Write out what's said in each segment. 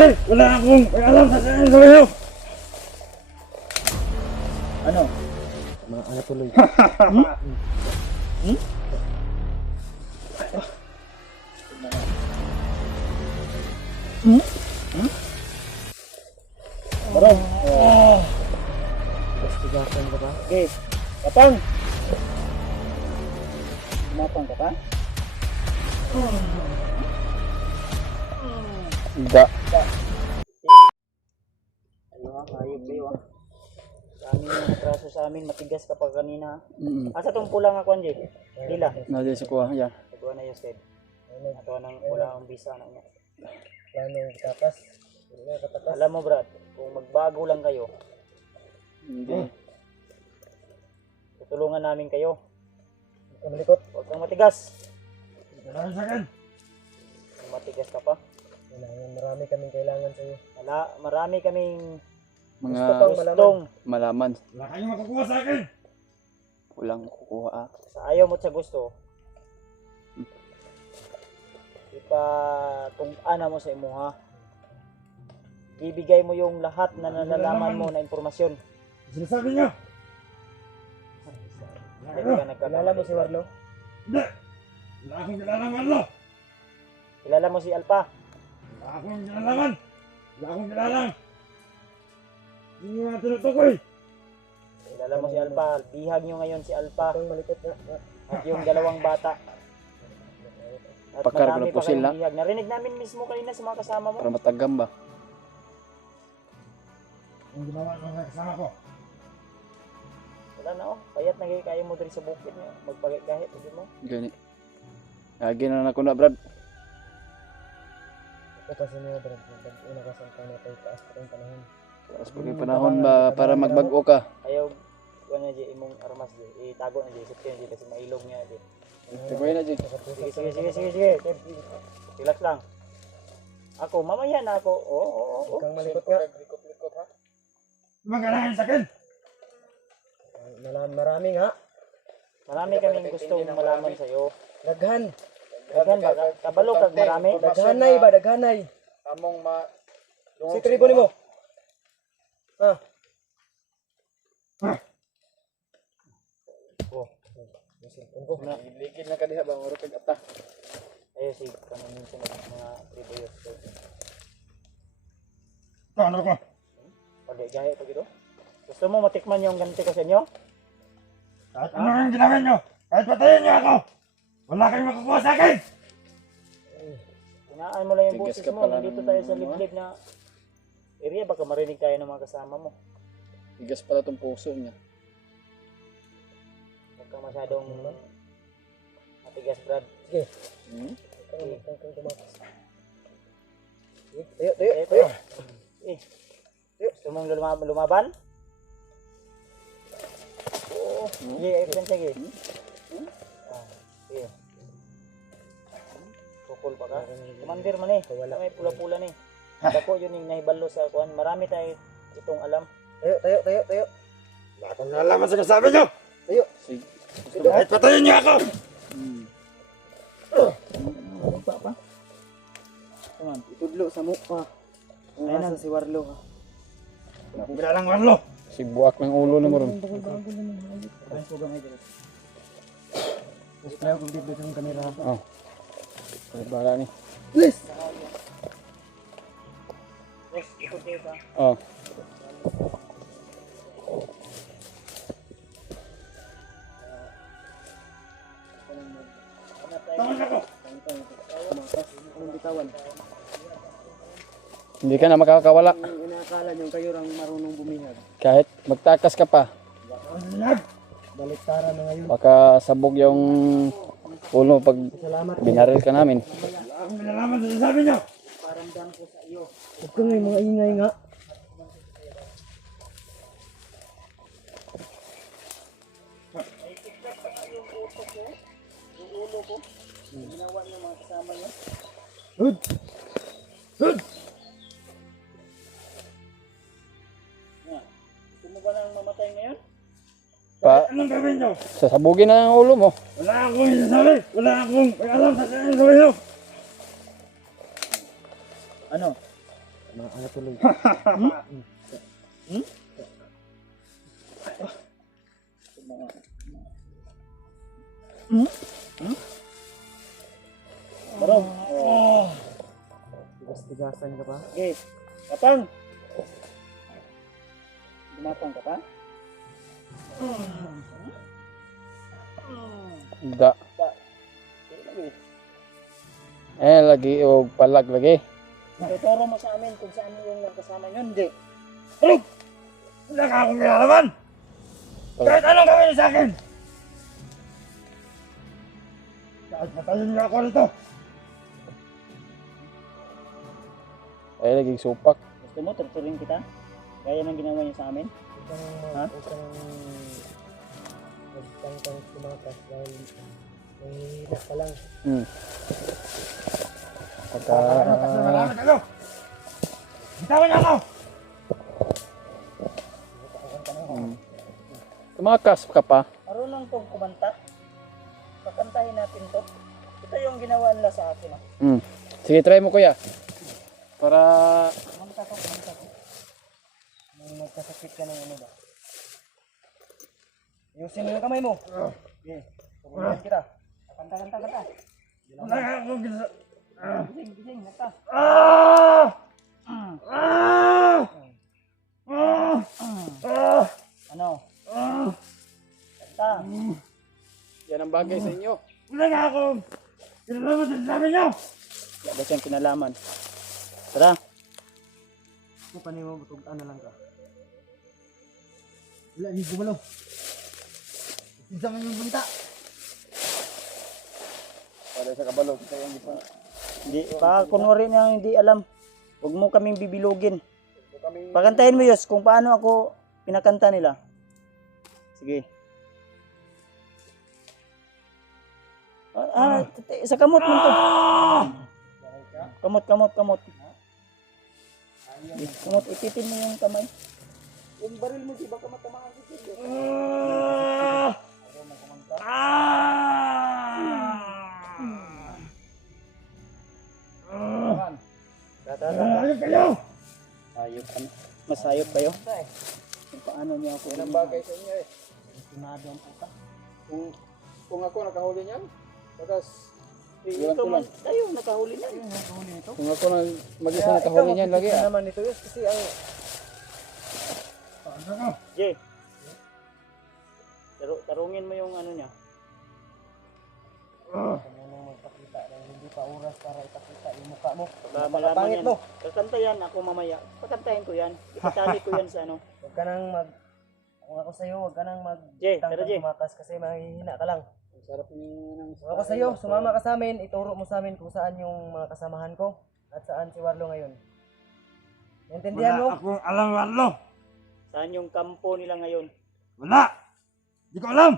sinasabi! Wala akong alam sa sinasabi nyo! Ano? Ano tuloy? Barong. Gastigasan ka ba? Okay. Kapang. Kumapang ka pa? Hindi. Ayop kayo ah. Dami yung atraso sa amin, matigas ka pa kanina. Asa tong pulang ako Anji? Dila. Nadi sa kuha, ya. Nagawa na yung sted. Ato nang wala akong bisa na niya. Plano tapas. Alam mo Brad, kung magbago lang kayo, Hindi. tutulungan namin kayo. Kamalikot. Huwag kang matigas. Wala sa akin! Kung matigas ka pa. Marami kaming kailangan sa iyo. Marami kaming Mga gustong malaman. Wala kayong makukuha sa akin! Walang kukuha ah. sa ayaw mo at sa gusto. Ipa kung ana mo sa imuha. Ibigay mo yung lahat na nalalaman mo na impormasyon. Sinasabi nyo! Hindi ka nagkakilala mo si Warlo? Hindi! Wala akong kilalang Warlo! Kilala mo si Alpa? Wala akong kilalaman! Wala akong kilalang! Hindi nyo nga tinutukoy! Kilala mo si Alpa? Bihag nyo ngayon si Alpa. At yung dalawang bata. At Pakar marami ko pa sila. kayong bihag. Narinig namin mismo kanina sa mga kasama mo. Para matagam ba? Ang ginawa ng mga kasama ko. Wala na oh. Payat na kayo mo diri sa bukid niya. Magpagay-kahit. Hindi mo. Gani. Lagi na ako na Brad. Ito kasi niya, Brad, una ka sa natin taas pa rin panahon. Tapos pag panahon ba para magbago ka? Ayaw. Kuha na di imong armas di. Itago na di. Isipin di kasi mailog niya di. Tikoy na Jig. Sige. Relax lang. Ako, mamaya na ako. Oo. Kang malikot nga. Maganahin sa akin! Marami nga. Marami kaming gustong malaman sa iyo. Daghan. Daghan ba? Kabalo kag marami? Daghanay ba? Daghanay. Among ma Si tribo ni mo. Ah. Oh. Ligid na ka diha ba oro kag ata. Ayo si kanang minsan mga tribo yun. Ito, ano ko? Pagay-gahe pag ito. Gusto mo matikman yung ganti ko sa inyo? Kahit ano yung ginawa nyo! Kahit patayin nyo ako! Wala kayong makukuha sa akin! Tinaan mo lang yung Tigas boses ka mo. pala Nandito ng tayo sa ano, liblib na area. Baka marinig tayo ng mga kasama mo. Tigas pala tong puso niya. Huwag ka masyadong matigas, Brad. Sige. Hmm? Kang tumakas. Ito. Gusto mong lumaban? Oo. Sige, sige. Ah, sige. Tukol pa ka? Commander man eh. Wala may pula-pula ni. Dako yun yung nahibalo sa kuan. Marami tayo itong alam. Tayo. Wala akong nalaman sa kasabi nyo! Sige. Kahit patayin nyo ako! Itudlo sa mukha. Kung Ayun nasa si Warlo ha. Wala akong kilalang Warlo! Si buak ng ulo na mo ron. Kaya kung dito yung kamera ha. Oh. Ay bala ni. Please! Yes, ikot kayo pa. Oh. Tawag ako! Anong bitawan? Hindi ka na makakawala. Yung inaakala nyo kayo lang marunong bumihag. Kahit magtakas ka pa. Baliktaran na ngayon. Baka sabog yung ulo pag Salamat. binaril ka namin. Wala akong nalaman sa kasabi nyo! Huwag ka nga yung mga ingay nga. Ginawa niyo mga kasama niyo. Good! Gusto mo ba nang mamatay ngayon? Anong gawin nyo? Sasabugin na ang ulo mo. Wala akong sinasabi! Wala akong alam sa sinasabi nyo! Ano? Ano tuloy? Barong. Tigas-tigasan ka pa? Okay. Kapang. Gumapang ka pa? Da. Lagi o palag lagi. Tuturo mo sa amin kung saan yung kasama nyo, hindi. Tulog! Wala ka akong kinalaman! Kahit anong gawin niyo sa akin! Kahit matayin niyo ako rito! Lagi supak. Gusto mo, torturin kita? Gaya ng ginawa niyo sa amin? Ha? Huwag kang tumakas dahil mahihina ka lang. Salamat ako! Bitawan niyo ako! Tumakas ka pa. Marunong tong kumanta. Pakantahin natin to. Ito yung ginawa nila sa akin. Sige, try mo kuya. Para Kumanta to, kumanta to. Nung magkasakit ka ng ano ba? Ayusin mo yung kamay mo. Okay. Pagulungan kita. Kanta. Wala ka akong kinalaman! Gising, nagka. Ano? Kanta. yan ang bagay sa inyo. Wala ka akong kinalaman sa sinabi niyo! Wala ba siyang kinalaman? Tara. Kung paano mo matugtaan na lang ka? Wala, hindi gumalaw. Isang yung balita. Para sa kabalo kita yung isa. Hindi, baka kunwari niya hindi alam. Huwag mo kaming bibilugin. Pakantahin mo Yos kung paano ako pinakanta nila. Sige. Sa kamot mo to. Kamot. Kamot, ipitin mo yung kamay. Yung baril mo, di ba kamatamaan si Tito? Ayos kayo! Ayop ka na. Mas ayop kayo? Kung paano niya ako Yan ang bagay sa inyo eh. Sinado ang puta. Kung ako nakahuli niyan, tapos Ito man, kayo nakahuli na. kung ako mag-isa nakahuli niyan lagi ah. naman ito Yus, kasi ang Jay. Tarungin mo yung ano niya. nang magpakita na hindi pa oras para ipakita yung mukha mo. Baka malaman Pangit yan. mo. Kakanta yan ako mamaya. Pakantahin ko yan. Ipatali ko yan sa ano. Huwag ka nang kung ako sa'yo, huwag ka nang Jay, tara, Jay. tumakas kasi mahihina ka lang. Ang sarap ng Kung ako sa'yo, sumama ka sa amin, ituro mo sa amin kung saan yung mga kasamahan ko at saan si Warlo ngayon. Naintindihan mo? Wala akong alam, Warlo! Saan yung kampo nila ngayon? Wala! Di ko alam!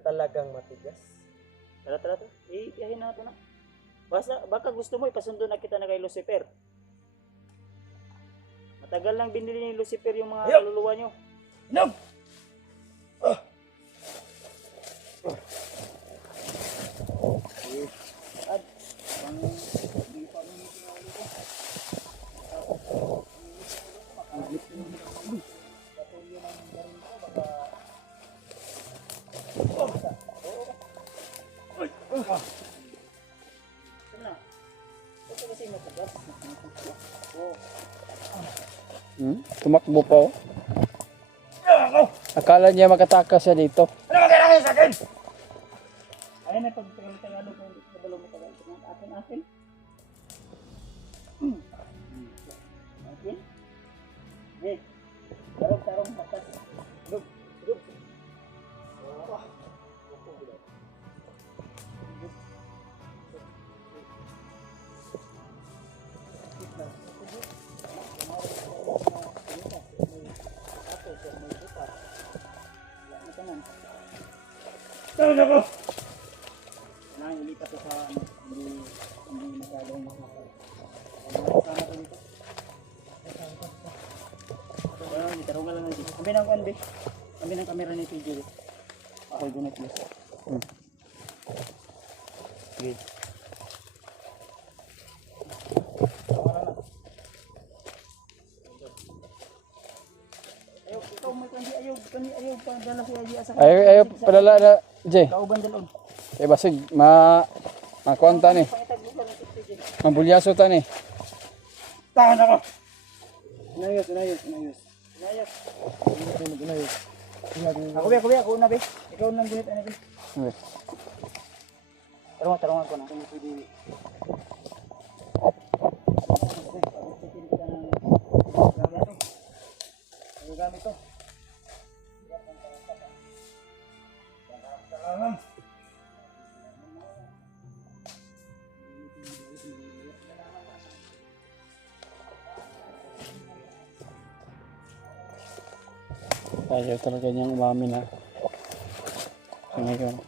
Talagang matigas. Tara. Ibiyahin natin na. Baka gusto mo ipasundo na kita na kay Lucifer. Matagal lang binili ni Lucifer yung mga Ayun! kaluluwa nyo. Inom! At, ito kasi matagas. Tumakbo pa oh. Ako! Akala niya makatakas siya dito. Ano ba kailangan sa akin? Ayun na pag-Tagalog kung nabalo mo Tagalog. Atin. Okay? Okay. Tarong, batas. Dug. Tawag ako! Kailangan ilipat ko sa ano, hindi masyadong makakal. Kasama ko dito. Ayun, tarungan lang natin. Kambi ng kanbi. Kambi ng camera ni PJ. Ako'y gunat mo. Sige. kung may kandi ayaw pa dala si Aji asa. Ayaw padala na Jay. Kauban dalon. Kay basig makuanta ni. Pangitag lugar ng tubig. Mabulyaso ta ni. Tahan ako. Inayos. Layas. Inayos. Ako na be. Ikaw nang gunit ana be. Okay. Tarong ako na. Gamit to. Kailangan. Ayaw talaga niyang umamin ha. So ngayon.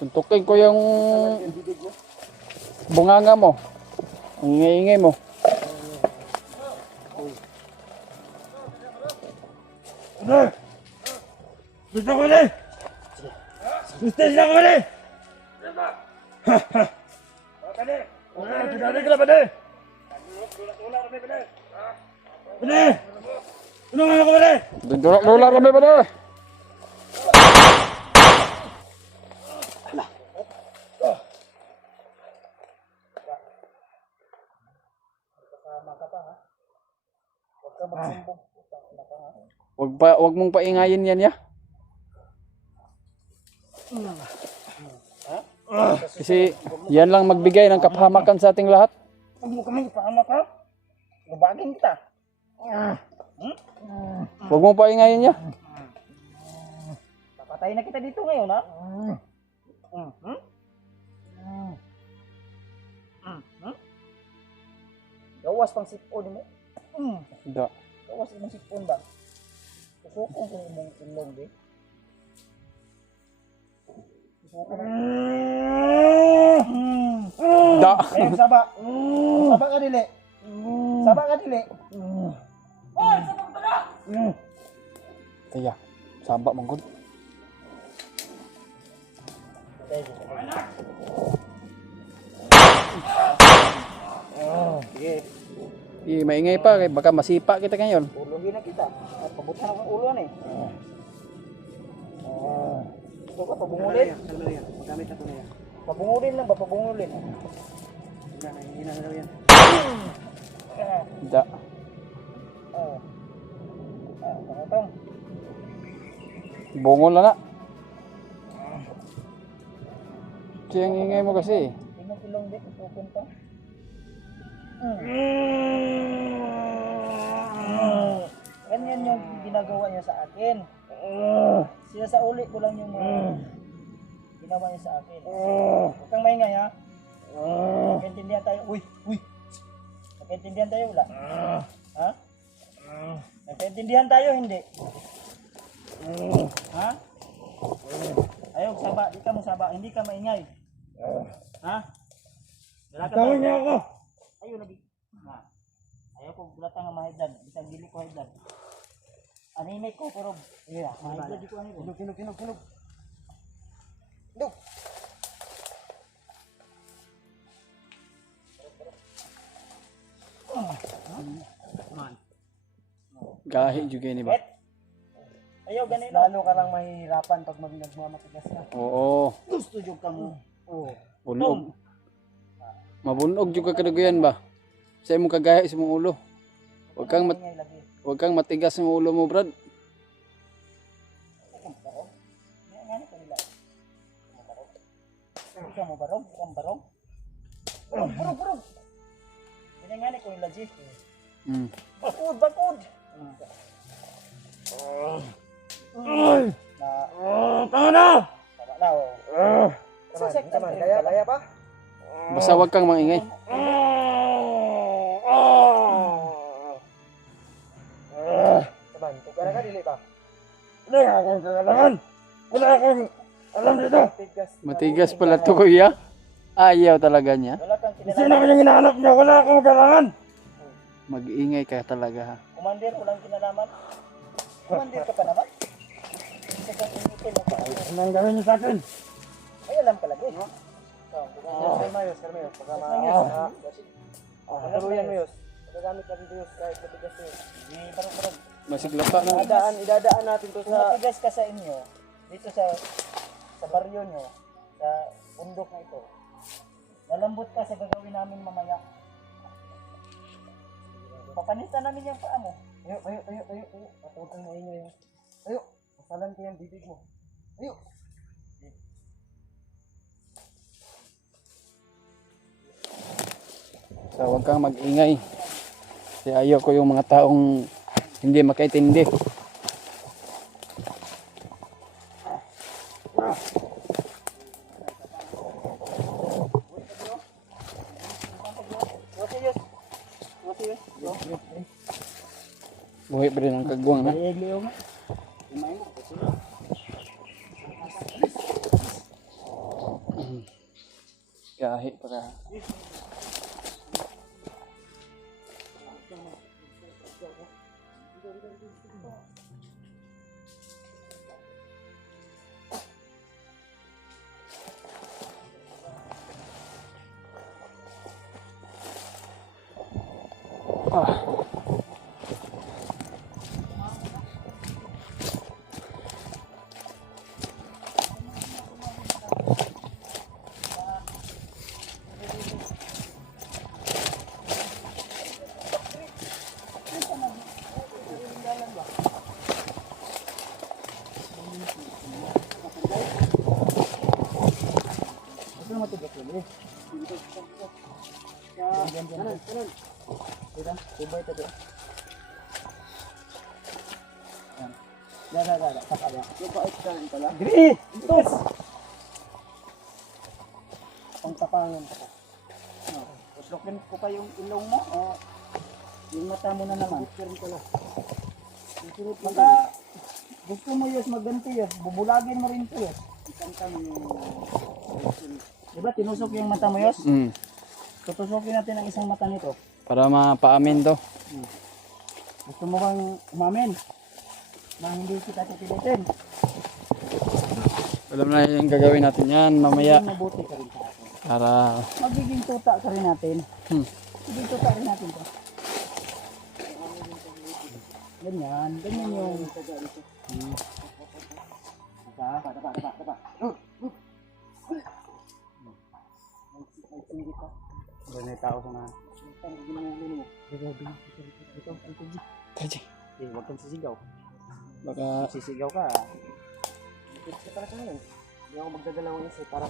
Suntukin ko yung bunganga mo. Ang ingay-ingay mo. Ano? Gusto ko na! Gusto ko na! Pinali ka na ba na? Pwede! Ano nga ako ba na? Lola kami ba na? Wag mong paingayin yan ya. Kasi yan lang magbigay ng kapahamakan sa ating lahat. Huwag mo kami ipahamak ha. Gubagin kita. Wag mong paingayin ya. Papatay na kita dito ngayon ha. Gawas pang sipon mo. Da. Gawas imong sipon ba? Susukong kung imong ilong di. Da. Ayun saba. Saba ka dili. Saba ka dili. Kaya samba manggod. Sige. Maingay pa kay baka masipa kita ngayon. Ulohin na kita. At pabutan ako ng ulo ni. Gusto ka pabungulin? Magamit ako na yan. Pabungulin lang ba? Pabungulin. Hindi na daw yan. Da. Pangutong. Bungol na na. Kaya ang ingay mo kasi. Imong ilong di. Pupunta. Ganyan yung ginagawa niya sa akin. Sila sa uli ko lang yung ginawa niya sa akin. Huwag kang maingay ha. Nagkaintindihan tayo. Uy! Nagkaintindihan tayo wala? Ha? Nagkaintindihan tayo hindi? Ha? Ayaw saba. Di ka mo saba. Hindi ka maingay. Ha? Dala ka Tawag tayo. niya ako! Ayaw lagi. Na. Ayaw ko bulatan nga mahidad. Bisag dili ko hidad. Anime ko pero mahidad di ko anime. Kinog. Gahi juga ni ba? Ayaw ganito. Lalo ka lang mahihirapan pag nagmamatigas ka. Oo. Gusto jud ka mo. Oo. Bunog. Mabunog juga kaduguyan ba? Sa imong kagahi sa imong ulo. Ingay lagi. Huwag kang matigas ng ulo mo, Brad. Ngani ko nila. Ikaw mo barong? Ikaw mo barong? Barong. Ngani ko nila G. Bakod. Ay! Na Tama na! tama na oh. Taman, kaya pa? Basta huwag kang maingay. Taman, tukara ka dili pa. Wala akong kailangan! Wala akong alam dito! Tigas. Matigas pala to, kuya. Ayaw talaga niya. Wala kang Sino kinalaman. ko yung hinahanap niya? Wala akong kailangan! Mag-ingay ka talaga ha. Commander, walang kinalaman. Kumandir ka pa naman. Isa kang initin mo pa. Anong gawin niyo sa akin? Ay, alam ka lagi. Mayos. Pagka Mayos. Karuyan mo yun. Magagamit natin ito yun kahit matigas yun. Parang Masiglata na. Idadaan natin to kung sa... matigas ka sa inyo, dito sa baryo nyo, sa bundok na ito, lalambot ka sa gagawin namin mamaya. Papanitan namin yung paa mo. Tayo. Patawag kang maingay yun. Tayo. Masalan ko yung bibig mo. Tayo. So, huwag kang mag-ingay. Kasi ayaw ko yung mga taong hindi makaintindi. Wasiyos. Buhay pa rin ang kagwang na. Liyagliyo nga. Gahi pa ka. Ah. Ito na matigas lagi. Kanan. Dito, tibay ito. Yan. Sakaya. Yung pait ka rin pala. Gri! Tos! Pangtapangan ko. Uslokin ko pa yung ilong mo o yung mata mo na naman. Baka gusto mo yun magganti yun. Bubulagin mo rin ito yun. Diba tinusok yung mata mo yun? Tutusukin natin ang isang mata nito. Para mapaamin to. Gusto mo bang umamin? Na hindi kita titilitin. Alam na yung gagawin natin yan mamaya. Magiging mabuti ka rin sa akin. Para Magiging tuta ka rin natin. Magiging tuta rin natin to. Ganyan yung... Dapa. may tao sa mga. Taji. Huwag kang sisigaw. Baka Sisigaw ka. Ito para sa akin. Hindi ako magdadalawang isip para